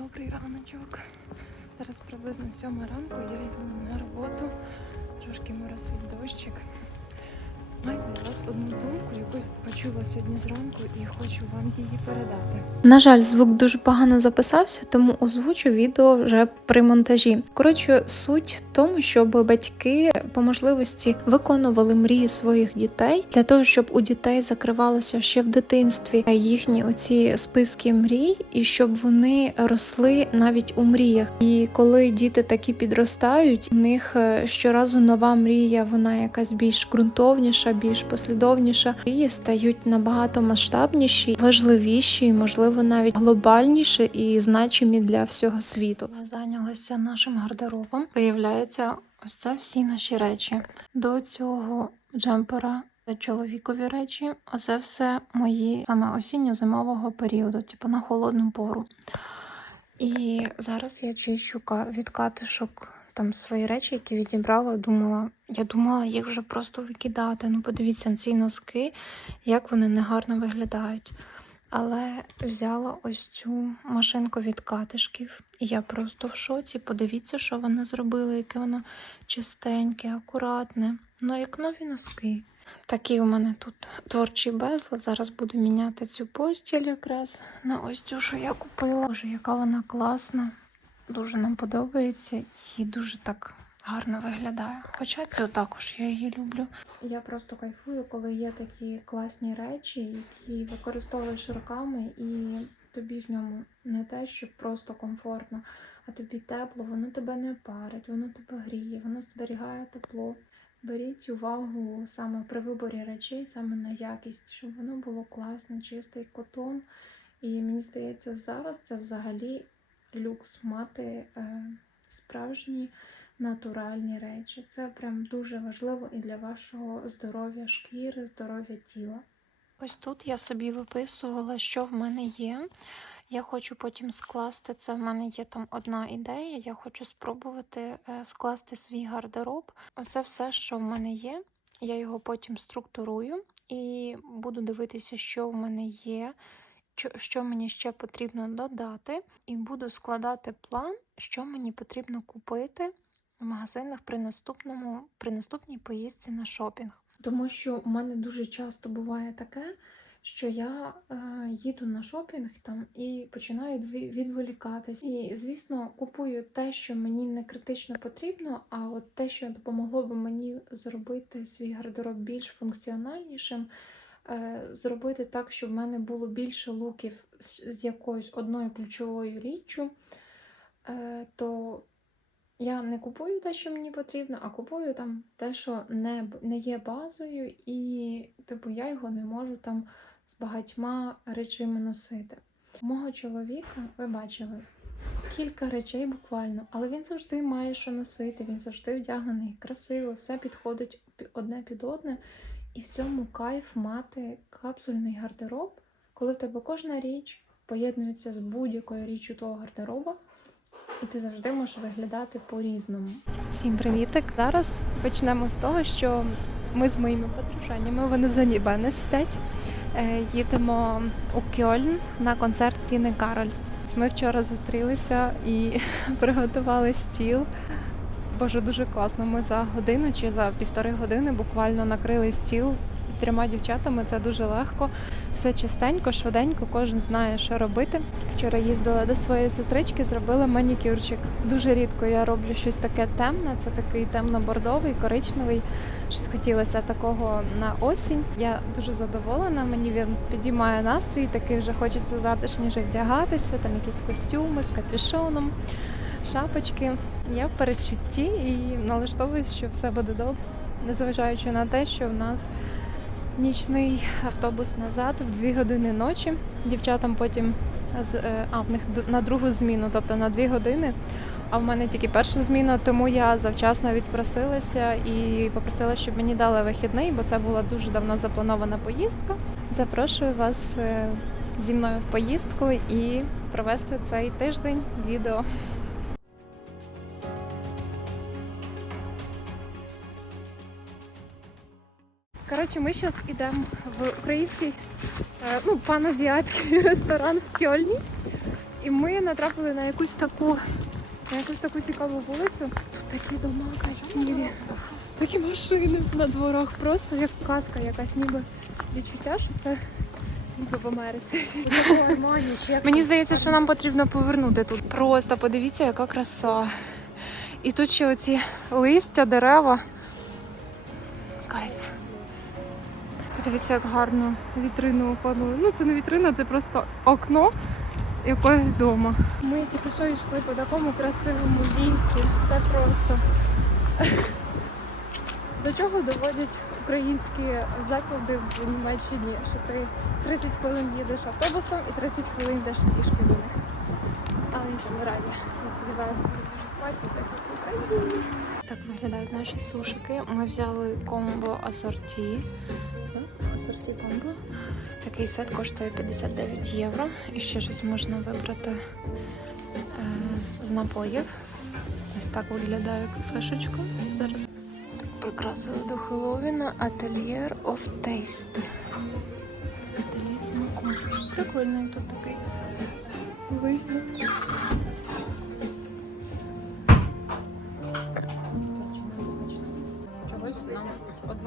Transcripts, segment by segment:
Добрий раночок. Зараз приблизно сьома ранку, я йду на роботу. Трошки моросить дощик. Маю для вас одну думку, яку почула сьогодні зранку і хочу вам її передати. На жаль, звук дуже погано записався, тому озвучу відео вже при монтажі. Коротше, суть в тому, щоб батьки по можливості виконували мрії своїх дітей для того, щоб у дітей закривалося ще в дитинстві їхні оці списки мрій, і щоб вони росли навіть у мріях. І коли діти такі підростають, у них е, щоразу нова мрія, вона якась більш ґрунтовніша, більш послідовніша. Мрії стають набагато масштабніші, важливіші, і, можливо, навіть глобальніші і значимі для всього світу. Я зайнялася нашим гардеробом. Виявляється, ось це всі наші речі. До цього джемпера чоловікові речі. Оце все мої саме осінньо-зимового періоду, типу на холодну пору. І зараз я чищу від катишок там свої речі, які відібрала. Думала, я думала їх вже просто викидати. Ну, подивіться на ці носки, як вони негарно виглядають. Але взяла ось цю машинку від катишків, і я просто в шоці. Подивіться, що вона зробила, яке воно чистеньке, акуратне. Ну, як нові носки. Такий у мене тут творчий безлад. Зараз буду міняти цю постіль якраз на ось цю, що я купила. Боже, яка вона класна. Дуже нам подобається і дуже так гарно виглядає. Хоча цю також я її люблю. Я просто кайфую, коли є такі класні речі, які використовуєш руками, і тобі в ньому не те, що просто комфортно, а тобі тепло, воно тебе не парить, воно тебе гріє, воно зберігає тепло. Беріть увагу саме при виборі речей, саме на якість, щоб воно було класне, чистий котон. І мені здається, зараз це взагалі люкс мати е, справжні натуральні речі. Це прям дуже важливо і для вашого здоров'я шкіри, здоров'я тіла. Ось тут я собі виписувала, що в мене є. Я хочу потім скласти це. В мене є там одна ідея. Я хочу спробувати е, скласти свій гардероб. Оце все, що в мене є. Я його потім структурую і буду дивитися, що в мене є, що- мені ще потрібно додати, і буду складати план, що мені потрібно купити в магазинах при наступному при наступній поїздці на шопінг. Тому що в мене дуже часто буває таке, що я е, їду на шопінг там і починаю відволікатись. І, звісно, купую те, що мені не критично потрібно, а от те, що допомогло би мені зробити свій гардероб більш функціональнішим, зробити так, щоб в мене було більше луків з, якоюсь одною ключовою річчю, е, то я не купую те, що мені потрібно, а купую там те, що не, не є базою, і типу я його не можу там з багатьма речами носити. Мого чоловіка, ви бачили, кілька речей буквально, але він завжди має що носити, він завжди вдягнений красиво, все підходить одне під одне. І в цьому кайф мати капсульний гардероб, коли в тебе кожна річ поєднується з будь-якою річчю твого гардероба, і ти завжди можеш виглядати по-різному. Всім привітик! Зараз почнемо з того, що ми з моїми подружаннями, вони за мене сидять. Е, Їдемо у Кьольн на концерт Тіни Кароль. Ми вчора зустрілися і приготували стіл. Боже, дуже класно. Ми за годину чи за півтори години буквально накрили стіл трьома дівчатами. Це дуже легко. Все чистенько, швиденько, кожен знає, що робити. Вчора їздила до своєї сестрички, зробила манікюрчик. Дуже рідко я роблю щось таке темне. Це такий темно-бордовий, коричневий. Щось хотілося такого на осінь. Я дуже задоволена. Мені він підіймає настрій, такий вже хочеться затишніше вдягатися, там якісь костюми з капюшоном, шапочки. Я в передчутті і налаштовуюсь, що все буде добре, незважаючи на те, що в нас нічний автобус назад в 2 години ночі. Дівчатам потім е, а, в них на другу зміну, тобто на 2 години. А в мене тільки перша зміна, тому я завчасно відпросилася і попросила, щоб мені дали вихідний, бо це була дуже давно запланована поїздка. Запрошую вас е, зі мною в поїздку і провести цей тиждень відео. Ми зараз йдемо в український, е, ну, паназіатський ресторан в Кьольні. І ми натрапили на якусь таку, на якусь таку цікаву вулицю. Тут такі дома красиві, такі машини на дворах. Просто як казка, якась ніби відчуття, що це ніби в Америці. Мені здається, що нам потрібно повернути тут. Просто подивіться, яка краса. І тут ще оці листя, дерева. Кайф. Подивіться, як гарно вітрину опанули. Ну, це не вітрина, це просто окно якогось дому. Ми тільки що йшли по такому красивому лісі. Це просто. До чого доводять українські заклади в Німеччині, що ти 30 хвилин їдеш автобусом і 30 хвилин йдеш пішки до них. Але нічого раді. Я сподіваюся, буде дуже смачно, так як в Україні. Так виглядають наші сушики. Ми взяли комбо асорті. Асорті комбо. Такий сет коштує 59 євро. І ще щось можна вибрати е, з напоїв. Ось так виглядає кафешечка. Зараз так прикрасили до Хеллоуіна Atelier of Taste. Ательє смаку. Прикольний тут такий вигляд.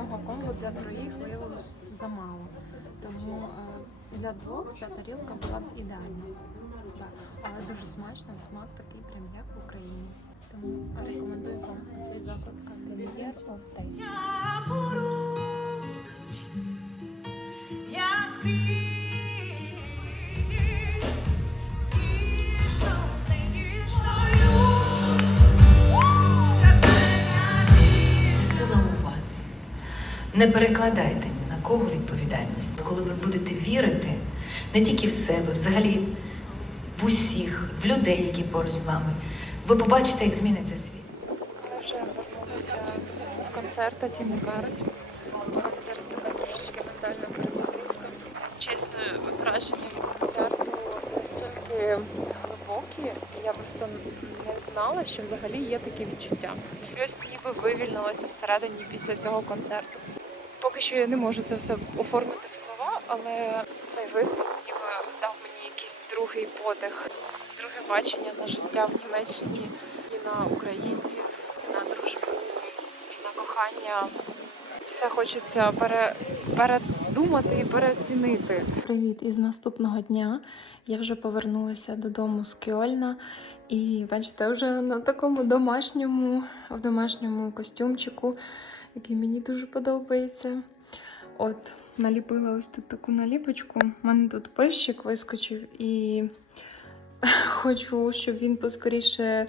Одного комбо для троїх виявилось замало. Тому е, для двох ця тарілка була б ідеальна. Але дуже смачно, смак такий прям як в Україні. Тому рекомендую вам цей заклад Atelier of Taste. Не перекладайте ні на кого відповідальність. Коли ви будете вірити не тільки в себе, взагалі в усіх, в людей, які поруч з вами, ви побачите, як зміниться світ. Ми вже вернулися з концерту Тіни Кароль. У мене зараз така трошечки ментальна перезагрузка. Чесно, враження від концерту настільки глибокі, і я просто не знала, що взагалі є таке відчуття. Щось ніби вивільнилося всередині після цього концерту. Поки що я не можу це все оформити в слова, але цей виступ ніби дав мені якийсь другий подих, друге бачення на життя в Німеччині і на українців, і на дружбу, і на кохання. Все хочеться пере, передумати і переоцінити. Привіт із наступного дня. Я вже повернулася додому з Кьольна. І бачите, вже на такому домашньому, в домашньому костюмчику, який мені дуже подобається. От, наліпила ось тут таку наліпочку. У мене тут прищик вискочив, і хочу, щоб він поскоріше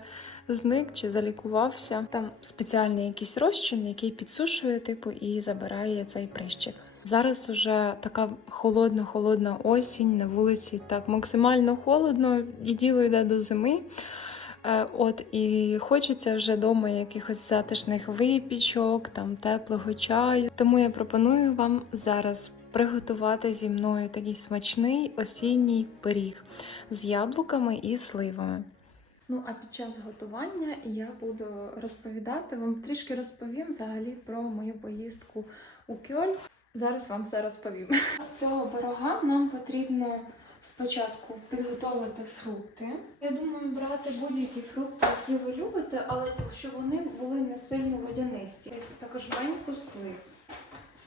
зник чи залікувався. Там спеціальний якийсь розчин, який підсушує, типу, і забирає цей прищик. Зараз уже така холодна-холодна осінь на вулиці, так максимально холодно, і діло йде до зими. Е, От і хочеться вже вдома якихось затишних випічок, там теплого чаю. Тому я пропоную вам зараз приготувати зі мною такий смачний осінній пиріг з яблуками і сливами. Ну а під час готування я буду розповідати вам трішки розповім взагалі про мою поїздку у Кьоль. Зараз вам все розповім. Цього пирога нам потрібно спочатку підготувати фрукти. Я думаю, брати будь-які фрукти, які ви любите, але щоб вони були не сильно водянисті. Також жменьку слив.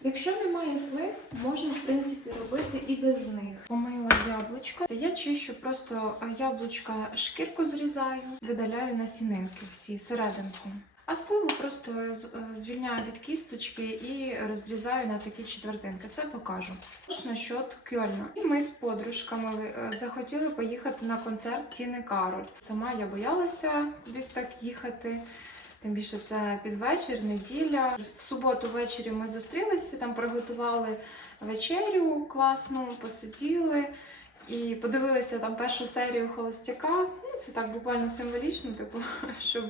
Якщо немає слив, можна в принципі робити і без них. Помила яблучко. Це я чищу просто е, яблучка, шкірку зрізаю, видаляю насінинки всі серединку. А сливу просто е, звільняю від кісточки і розрізаю на такі четвертинки. Все покажу. Тож насчет Кьольна. І ми з подружками е, захотіли поїхати на концерт Тіни Кароль. Сама я боялася кудись так їхати. Тим більше це під вечір, неділя. В суботу ввечері ми зустрілися, там приготували вечерю класну, посиділи і подивилися там першу серію холостяка. Це так буквально символічно, типу, щоб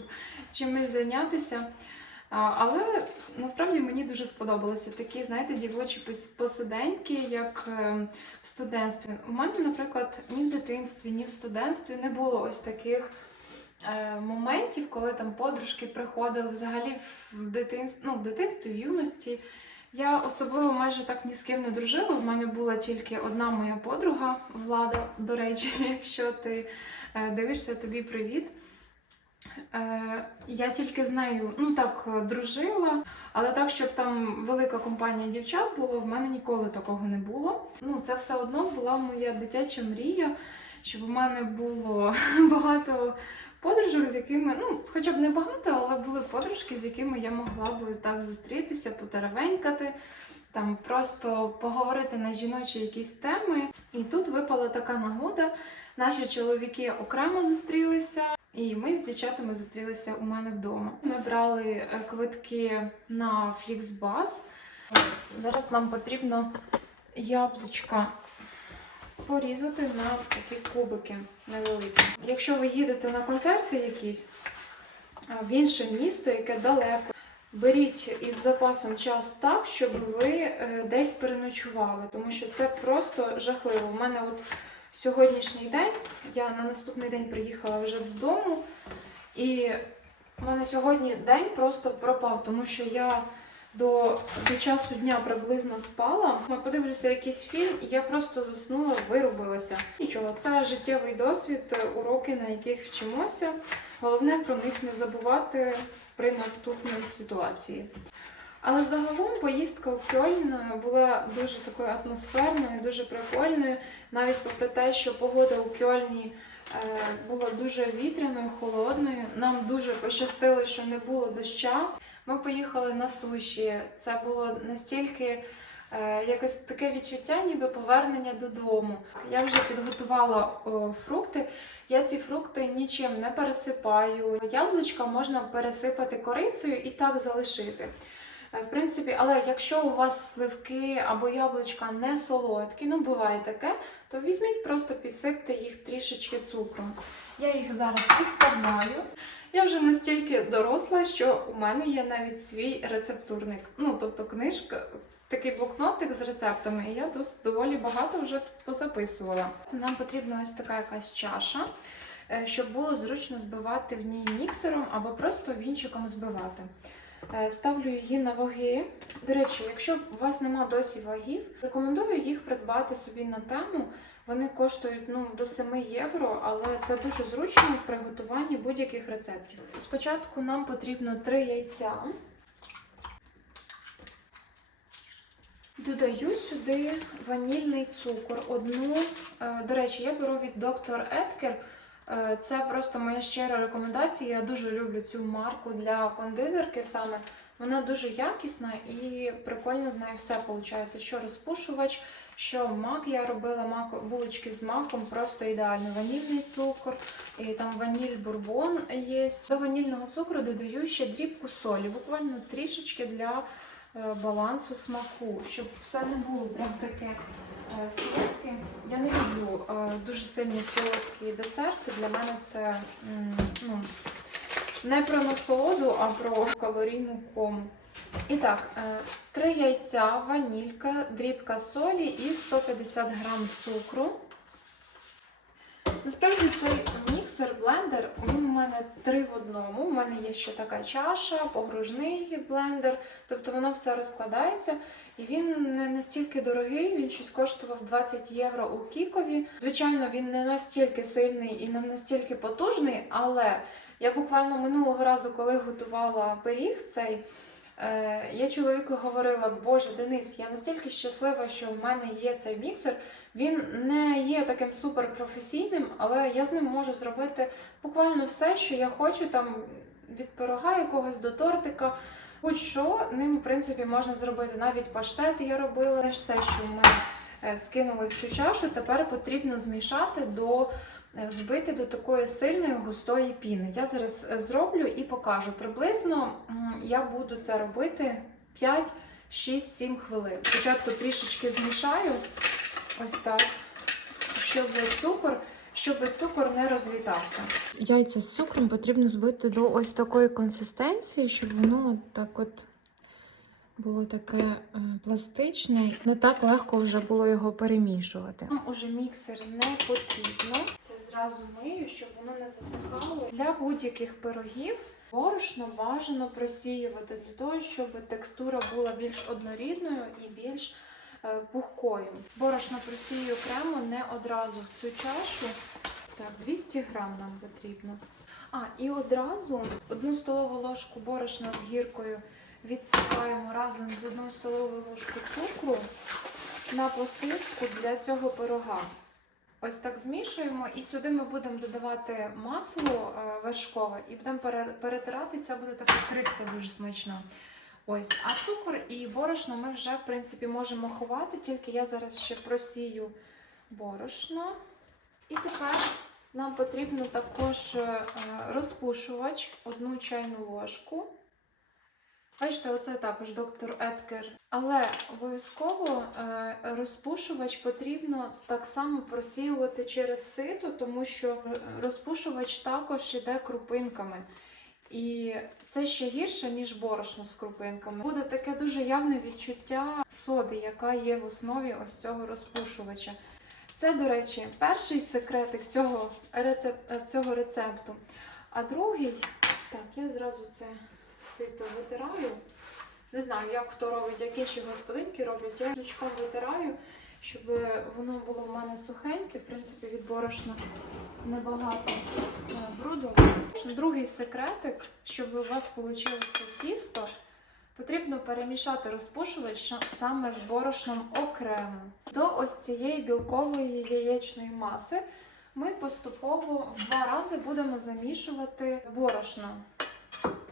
чимось зайнятися. Але насправді мені дуже сподобалося такі, знаєте, дівочі посиденьки, як е, в студентстві. У мене, наприклад, ні в дитинстві, ні в студентстві не було ось таких е, моментів, коли там подружки приходили взагалі в дитинстві, ну, в дитинстві, в юності. Я особливо майже так ні з ким не дружила. В мене була тільки одна моя подруга, влада, до речі, якщо ти дивишся, тобі привіт. Е, Я тільки з нею, ну так, е, дружила, але так, щоб там велика компанія дівчат було, в мене ніколи такого не було. Ну, це все одно була моя дитяча мрія, щоб у мене було багато подружок, з якими, ну, хоча б не багато, але були подружки, з якими я могла би так зустрітися, потеревенькати, там просто поговорити на жіночі якісь теми. І тут випала така нагода. Наші чоловіки окремо зустрілися, і ми з дівчатами зустрілися у мене вдома. Ми брали е, квитки на Flixbus. Зараз нам потрібно яблучка порізати на такі кубики невеликі. Якщо ви їдете на концерти якісь в інше місто, яке далеко, беріть із запасом час так, щоб ви е, десь переночували, тому що це просто жахливо. У мене от сьогоднішній день, я на наступний день приїхала вже додому, і у мене сьогодні день просто пропав, тому що я до, до часу дня приблизно спала. Я подивлюся якийсь фільм, і я просто заснула, вирубилася. Нічого, це життєвий досвід, уроки, на яких вчимося. Головне про них не забувати при наступній ситуації. Але загалом поїздка у Кьольн була дуже такою атмосферною, дуже прикольною, навіть попри те, що погода у Кьольні е, була дуже вітряною, холодною. Нам дуже пощастило, що не було доща. Ми поїхали на суші. Це було настільки е, якось таке відчуття, ніби повернення додому. Я вже підготувала фрукти. Я ці фрукти нічим не пересипаю. Яблучка можна пересипати корицею і так залишити. Е, В принципі, але якщо у вас сливки або яблучка не солодкі, ну буває таке, то візьміть, просто підсипте їх трішечки цукром. Я їх зараз підставляю. Я вже настільки доросла, що у мене є навіть свій рецептурник. Ну, тобто книжка, такий блокнотик з рецептами, і я доволі багато вже позаписувала. Нам потрібна ось така якась чаша, е, щоб було зручно збивати в ній міксером або просто вінчиком збивати. Е, Ставлю її на ваги. До речі, якщо у вас нема досі вагів, рекомендую їх придбати собі на тему. Вони коштують ну, до 7 євро, але це дуже зручно в приготуванні будь-яких рецептів. Спочатку нам потрібно 3 яйця. Додаю сюди ванільний цукор. Одну, е, до речі, я беру від доктор Еткер. Е, Це просто моя щира рекомендація. Я дуже люблю цю марку для кондитерки саме. Вона дуже якісна і прикольно з нею все виходить. Що розпушувач, що мак я робила, мак, булочки з маком, просто ідеально. Ванільний цукор, і там ваніль бурбон є. До ванільного цукру додаю ще дрібку солі, буквально трішечки для е, балансу смаку, щоб все не було прям таке е, солодке. Я не люблю е, дуже сильні солодкі десерти. Для мене це ну, не про насолоду, а про калорійну кому. І так, е, три яйця, ванілька, дрібка солі і 150 грам цукру. Насправді цей міксер-блендер, він у мене три в одному. У мене є ще така чаша, погружний блендер, тобто воно все розкладається. І він не настільки дорогий, він щось коштував 20 євро у Кікові. Звичайно, він не настільки сильний і не настільки потужний, але я буквально минулого разу, коли готувала пиріг цей, е, я чоловіку говорила: Боже, Денис, я настільки щаслива, що в мене є цей міксер. Він не є таким суперпрофесійним, але я з ним можу зробити буквально все, що я хочу, там від пирога якогось до тортика. Будь-що ним, в принципі, можна зробити. Навіть паштет я робила. Це все, що ми е, скинули в цю чашу, тепер потрібно змішати до е, взбити до такої сильної густої піни. Я зараз е, зроблю і покажу. Приблизно я буду це робити 5, 6, 7 хвилин. Спочатку трішечки змішаю, ось так, щоб цукор, щоб цукор не розлітався. Яйця з цукром потрібно збити до ось такої консистенції, щоб воно так от було таке е, пластичне. Не так легко вже було його перемішувати. Нам уже міксер не потрібно. Це зразу мию, щоб воно не засихало. Для будь-яких пирогів борошно бажано просіювати для того, щоб текстура була більш однорідною і більш пухкою. Борошно просію окремо не одразу в цю чашу. Так, 200 грам нам потрібно. А, і одразу одну столову ложку борошна з гіркою відсипаємо разом з одною столовою ложкою цукру на посипку для цього пирога. Ось так змішуємо, і сюди ми будемо додавати масло е, вершкове і будемо перетирати. Це буде така крихта дуже смачна. Ось, а цукор і борошно ми вже в принципі можемо ховати, тільки я зараз ще просію борошно. І тепер нам потрібно також е, розпушувач, одну чайну ложку. Бачите, оце також доктор Еткер. Але обов'язково е, розпушувач потрібно так само просіювати через сито, тому що е, розпушувач також іде крупинками. І це ще гірше, ніж борошно з крупинками. Буде таке дуже явне відчуття соди, яка є в основі ось цього розпушувача. Це, до речі, перший секретик цього, рецеп... е, цього рецепту. А другий, так, я зразу це сито витираю. Не знаю, як хто робить, як інші господинки роблять. Я ручком витираю, щоб воно було в мене сухеньке. В принципі, від борошна небагато е, бруду. Другий секретик, щоб у вас вийшло тісто, потрібно перемішати розпушувач саме з борошном окремо. До ось цієї білкової яєчної маси ми поступово в два рази будемо замішувати борошно.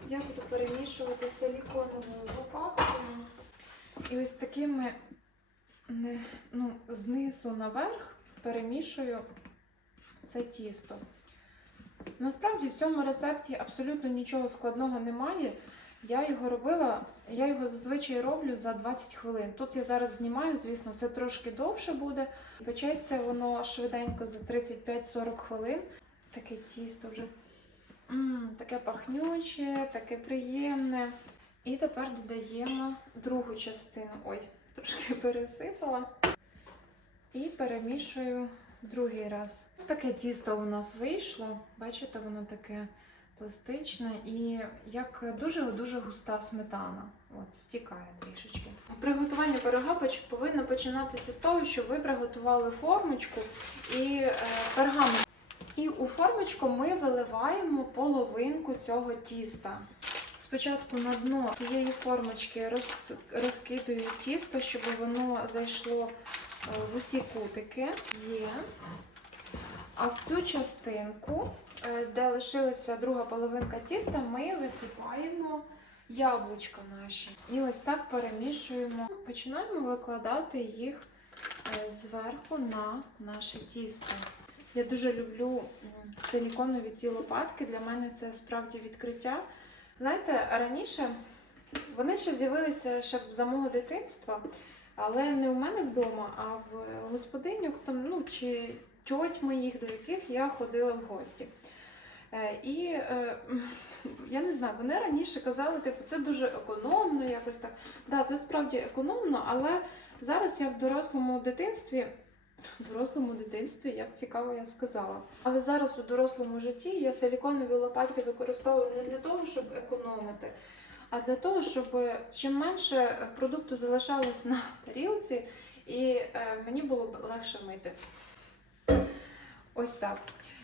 Я буду перемішувати силіконовою лопаткою. І ось такими не, ну, знизу наверх перемішую це тісто. Насправді в цьому рецепті абсолютно нічого складного немає. Я його робила, я його зазвичай роблю за 20 хвилин. Тут я зараз знімаю, звісно, це трошки довше буде. Печеться воно швиденько за 35-40 хвилин. Таке тісто вже м, таке пахнюче, таке приємне. І тепер додаємо другу частину. Ой, трошки пересипала. І перемішую другий раз. Ось таке тісто у нас вийшло. Бачите, воно таке пластичне і як дуже-дуже густа сметана. От, стікає трішечки. Приготування пирога повинно починатися з того, що ви приготували формочку і е, пергамент. І у формочку ми виливаємо половинку цього тіста. Спочатку на дно цієї формочки роз, розкидую тісто, щоб воно зайшло е, в усі кутики. Є. А в цю частинку, е, де лишилася друга половинка тіста, ми висипаємо яблучка наші. І ось так перемішуємо. Починаємо викладати їх е, зверху на наше тісто. Я дуже люблю силіконові ці лопатки. Для мене це справді відкриття. Знаєте, раніше вони ще з'явилися ще за мого дитинства, але не у мене вдома, а в господиню там, ну, чи тьоть моїх, до яких я ходила в гості. Е, І е, я не знаю, вони раніше казали, типу, це дуже економно, якось так. Да, це справді економно, але зараз я в дорослому дитинстві. В дорослому дитинстві, як цікаво я сказала. Але зараз у дорослому житті я силіконові лопатки використовую не для того, щоб економити, а для того, щоб чим менше продукту залишалось на тарілці, і е, мені було б легше мити. Ось так.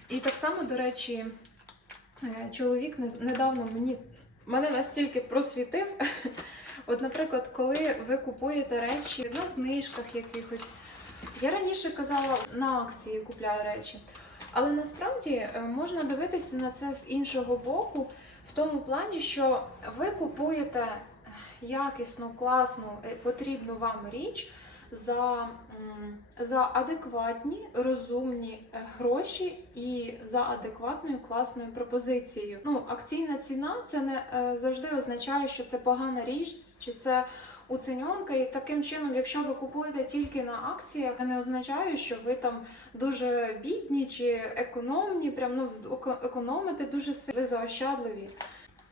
І так само, до речі, е, чоловік недавно мені мене настільки просвітив. От, наприклад, коли ви купуєте речі на знижках якихось. Я раніше казала, на акції купляю речі. Але насправді е, можна дивитися на це з іншого боку, в тому плані, що ви купуєте якісну, класну, е, потрібну вам річ за, за адекватні, розумні е, гроші і за адекватною класною пропозицією. Ну, акційна ціна це не е, завжди означає, що це погана річ, чи це уціньонка. І таким чином, якщо ви купуєте тільки на акціях, це не означає, що ви там дуже бідні чи економні, прям ну економите дуже сильно, ви заощадливі.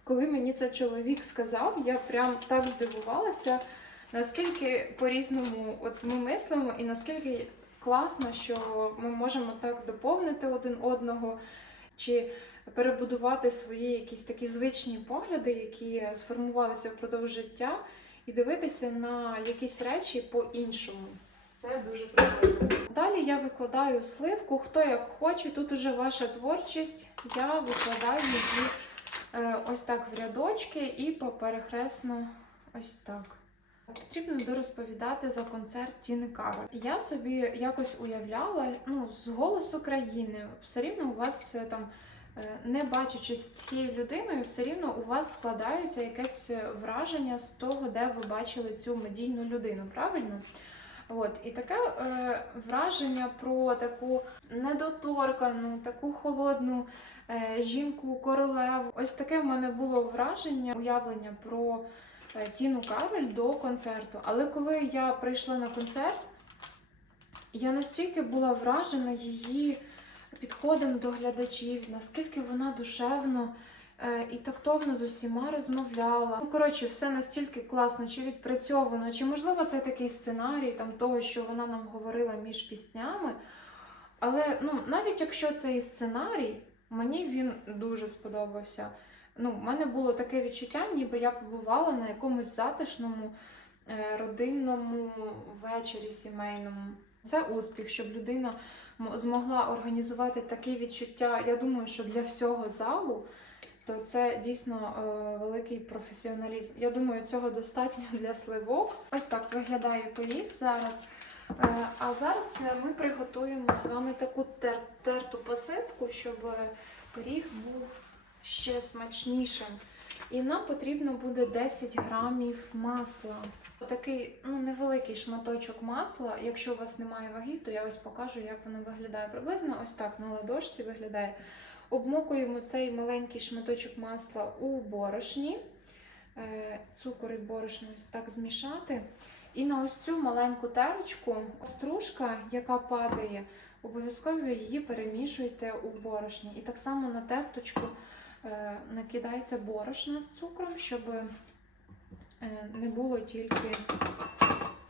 Коли мені це чоловік сказав, я прям так здивувалася, наскільки по-різному от ми мислимо, і наскільки класно, що ми можемо так доповнити один одного, чи перебудувати свої якісь такі звичні погляди, які сформувалися впродовж життя, і дивитися на якісь речі по-іншому. Це дуже прикольно. Далі я викладаю сливку, хто як хоче, тут уже ваша творчість. Я викладаю її е, ось так в рядочки і поперехресно ось так. Потрібно дорозповідати за концерт Тіни Кароль. Я собі якось уявляла, ну, з голосу країни, все рівно у вас е, там, не бачачись цією людиною, все рівно у вас складається якесь е, враження з того, де ви бачили цю медійну людину, правильно? От, і таке е, враження про таку недоторкану, таку холодну е, жінку королеву. Ось таке в мене було враження, уявлення про е, Тіну Кароль до концерту. Але коли я прийшла на концерт, я настільки була вражена її підходом до глядачів, наскільки вона душевно е, і тактовно з усіма розмовляла. Ну, коротше, все настільки класно, чи відпрацьовано, чи можливо це такий сценарій там того, що вона нам говорила між піснями. Але ну, навіть якщо це і сценарій, мені він дуже сподобався. Ну, в мене було таке відчуття, ніби я побувала на якомусь затишному е, родинному вечорі сімейному. Це успіх, щоб людина змогла організувати таке відчуття. Я думаю, що для всього залу то це дійсно е, великий професіоналізм. Я думаю, цього достатньо для сливок. Ось так виглядає пиріг зараз. Е, а зараз е, ми приготуємо з вами таку тер- терту посипку, щоб пиріг був ще смачнішим. І нам потрібно буде 10 грамів масла. Такий ну, невеликий шматочок масла. Якщо у вас немає ваги, то я ось покажу, як воно виглядає. Приблизно ось так на ладошці виглядає. Обмокуємо цей маленький шматочок масла у борошні. Е, Цукор і борошно ось так змішати. І на ось цю маленьку терочку стружка, яка падає, обов'язково її перемішуйте у борошні. І так само на терточку накидайте борошна з цукром, щоб е, не було тільки,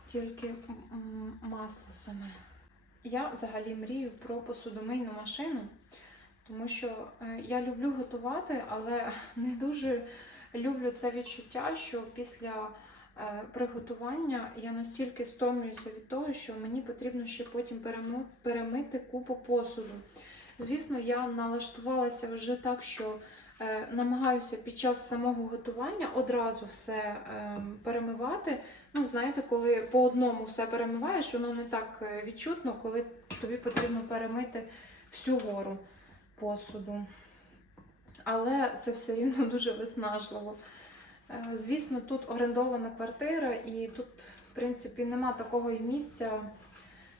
тільки масло саме. Я взагалі мрію про посудомийну машину, тому що е, я люблю готувати, але не дуже люблю це відчуття, що після е, приготування я настільки стомлююся від того, що мені потрібно ще потім перемити купу посуду. Звісно, я налаштувалася вже так, що е, намагаюся під час самого готування одразу все е, перемивати. Ну, знаєте, коли по одному все перемиваєш, воно не так е, відчутно, коли тобі потрібно перемити всю гору посуду. Але це все рівно дуже виснажливо. Е, Звісно, тут орендована квартира, і тут, в принципі, нема такого і місця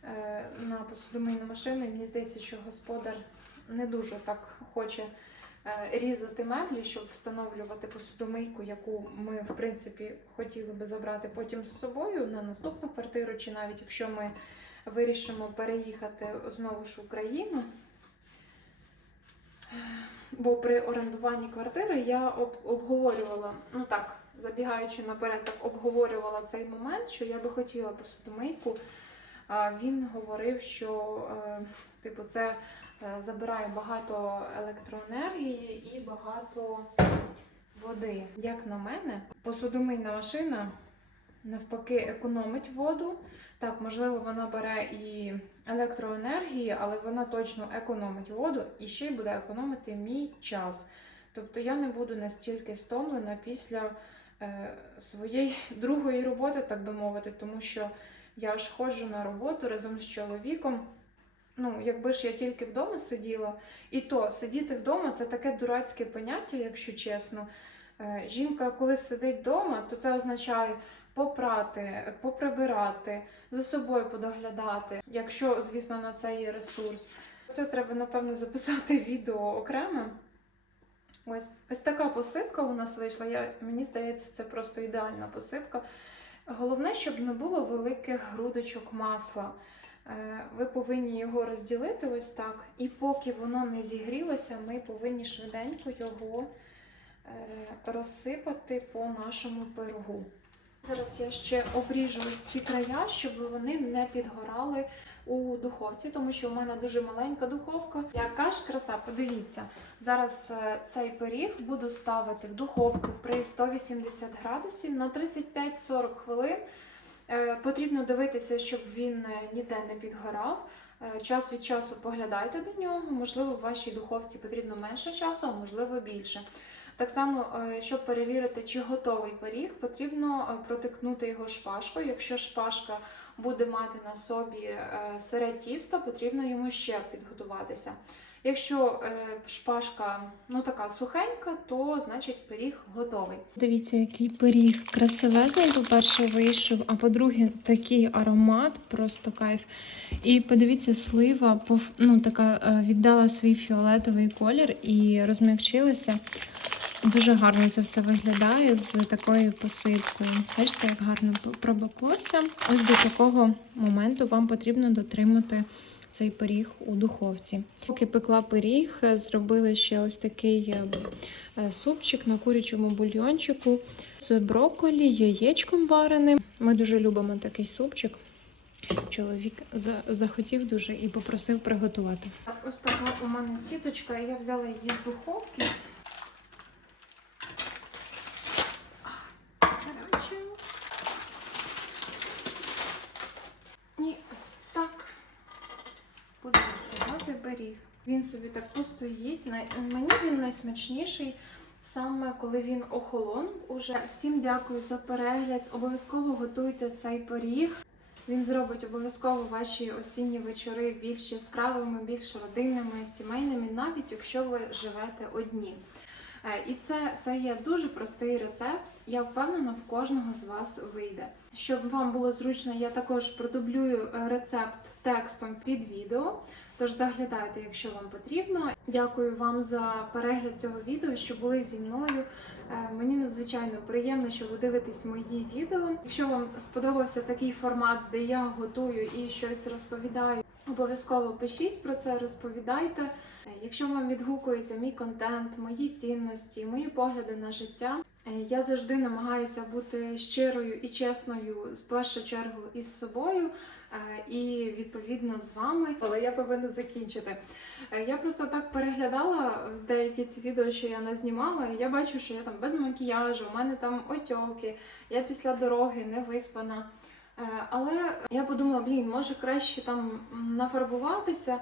е, на посудомийну машину. І Мені здається, що господар не дуже так хоче е, різати меблі, щоб встановлювати посудомийку, яку ми, в принципі, хотіли би забрати потім з собою на наступну квартиру, чи навіть якщо ми вирішимо переїхати знову ж в Україну. Бо при орендуванні квартири я об, обговорювала, ну так, забігаючи наперед, так обговорювала цей момент, що я би хотіла посудомийку. Він говорив, що е, типу, це е, забирає багато електроенергії і багато води. Як на мене, посудомийна машина навпаки економить воду. Так, можливо, вона бере і електроенергії, але вона точно економить воду і ще й буде економити мій час. Тобто я не буду настільки стомлена після е, своєї другої роботи, так би мовити, тому що я ж ходжу на роботу разом з чоловіком. Ну, якби ж я тільки вдома сиділа, і то сидіти вдома це таке дурацьке поняття, якщо чесно. Е, Жінка, коли сидить вдома, то це означає попрати, поприбирати, за собою подоглядати, якщо, звісно, на це є ресурс. Це треба, напевно, записати відео окремо. Ось, ось така посипка у нас вийшла. Я, мені здається, це просто ідеальна посипка. Головне, щоб не було великих грудочок масла. Е, Ви повинні його розділити ось так. І поки воно не зігрілося, ми повинні швиденько його е, розсипати по нашому пирогу. Зараз я ще обріжу ось ці края, щоб вони не підгорали у духовці, тому що у мене дуже маленька духовка. Яка ж краса, подивіться. Зараз е, цей пиріг буду ставити в духовку при 180 градусів на 35-40 хвилин. Е, Потрібно дивитися, щоб він е, ніде не підгорав. Е, Час від часу поглядайте до нього. Можливо, в вашій духовці потрібно менше часу, а можливо більше. Так само, щоб перевірити, чи готовий пиріг, потрібно протикнути його шпажкою. Якщо шпажка буде мати на собі сире тісто, потрібно йому ще підготуватися. Якщо е, шпажка ну така сухенька, то значить пиріг готовий. Дивіться, який пиріг красивезний, по-перше, вийшов, а по-друге, такий аромат, просто кайф. І подивіться, слива ну, така е, віддала свій фіолетовий колір і розм'якчилася. Дуже гарно це все виглядає з такою посипкою. Бачите, як гарно пробаклося. Ось до такого моменту вам потрібно дотримати цей пиріг у духовці. Поки пекла пиріг, е, зробили ще ось такий е, е, супчик на курячому бульйончику з брокколі, яєчком вареним. Ми дуже любимо такий супчик. Чоловік за- захотів дуже і попросив приготувати. Ось така у мене сіточка, я взяла її з духовки. Гарячою. І ось так буду розкладати пиріг. Він собі так постоїть. Мені він найсмачніший. Саме коли він охолонув уже. Всім дякую за перегляд. Обов'язково готуйте цей пиріг. Він зробить обов'язково ваші осінні вечори більш яскравими, більш родинними, сімейними, навіть якщо ви живете одні. Е, І це, це є дуже простий рецепт. Я впевнена, в кожного з вас вийде. Щоб вам було зручно, я також продублюю е, рецепт текстом під відео. Тож заглядайте, якщо вам потрібно. Дякую вам за перегляд цього відео, що були зі мною. Е, Мені надзвичайно приємно, що ви дивитесь мої відео. Якщо вам сподобався такий формат, де я готую і щось розповідаю, обов'язково пишіть про це, розповідайте. Е, Якщо вам відгукується мій контент, мої цінності, мої погляди на життя, е, я завжди намагаюся бути щирою і чесною з першу чергу із собою і відповідно з вами. Але я повинна закінчити. Е, Я просто так переглядала деякі ці відео, що я назнімала, і я бачу, що я там без макіяжу, у мене там отьоки, я після дороги не виспана. Е, Але я подумала, блін, може краще там нафарбуватися.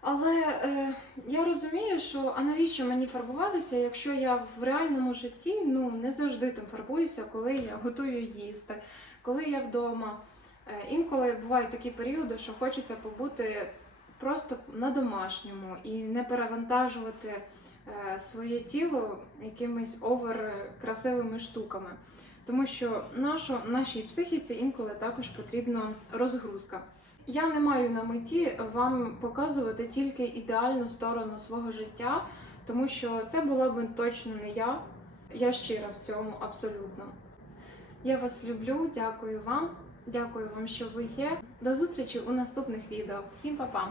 Але е, я розумію, що а навіщо мені фарбуватися, якщо я в реальному житті ну не завжди там фарбуюся, коли я готую їсти, коли я вдома. Е, інколи бувають такі періоди, що хочеться побути просто на домашньому і не перевантажувати е, своє тіло якимись овер красивими штуками. Тому що нашу, нашій психіці інколи також потрібна розгрузка. Я не маю на меті вам показувати тільки ідеальну сторону свого життя, тому що це була б точно не я. Я щира в цьому абсолютно. Я вас люблю, дякую вам. Дякую вам, що ви є. До зустрічі у наступних відео. Всім па-па!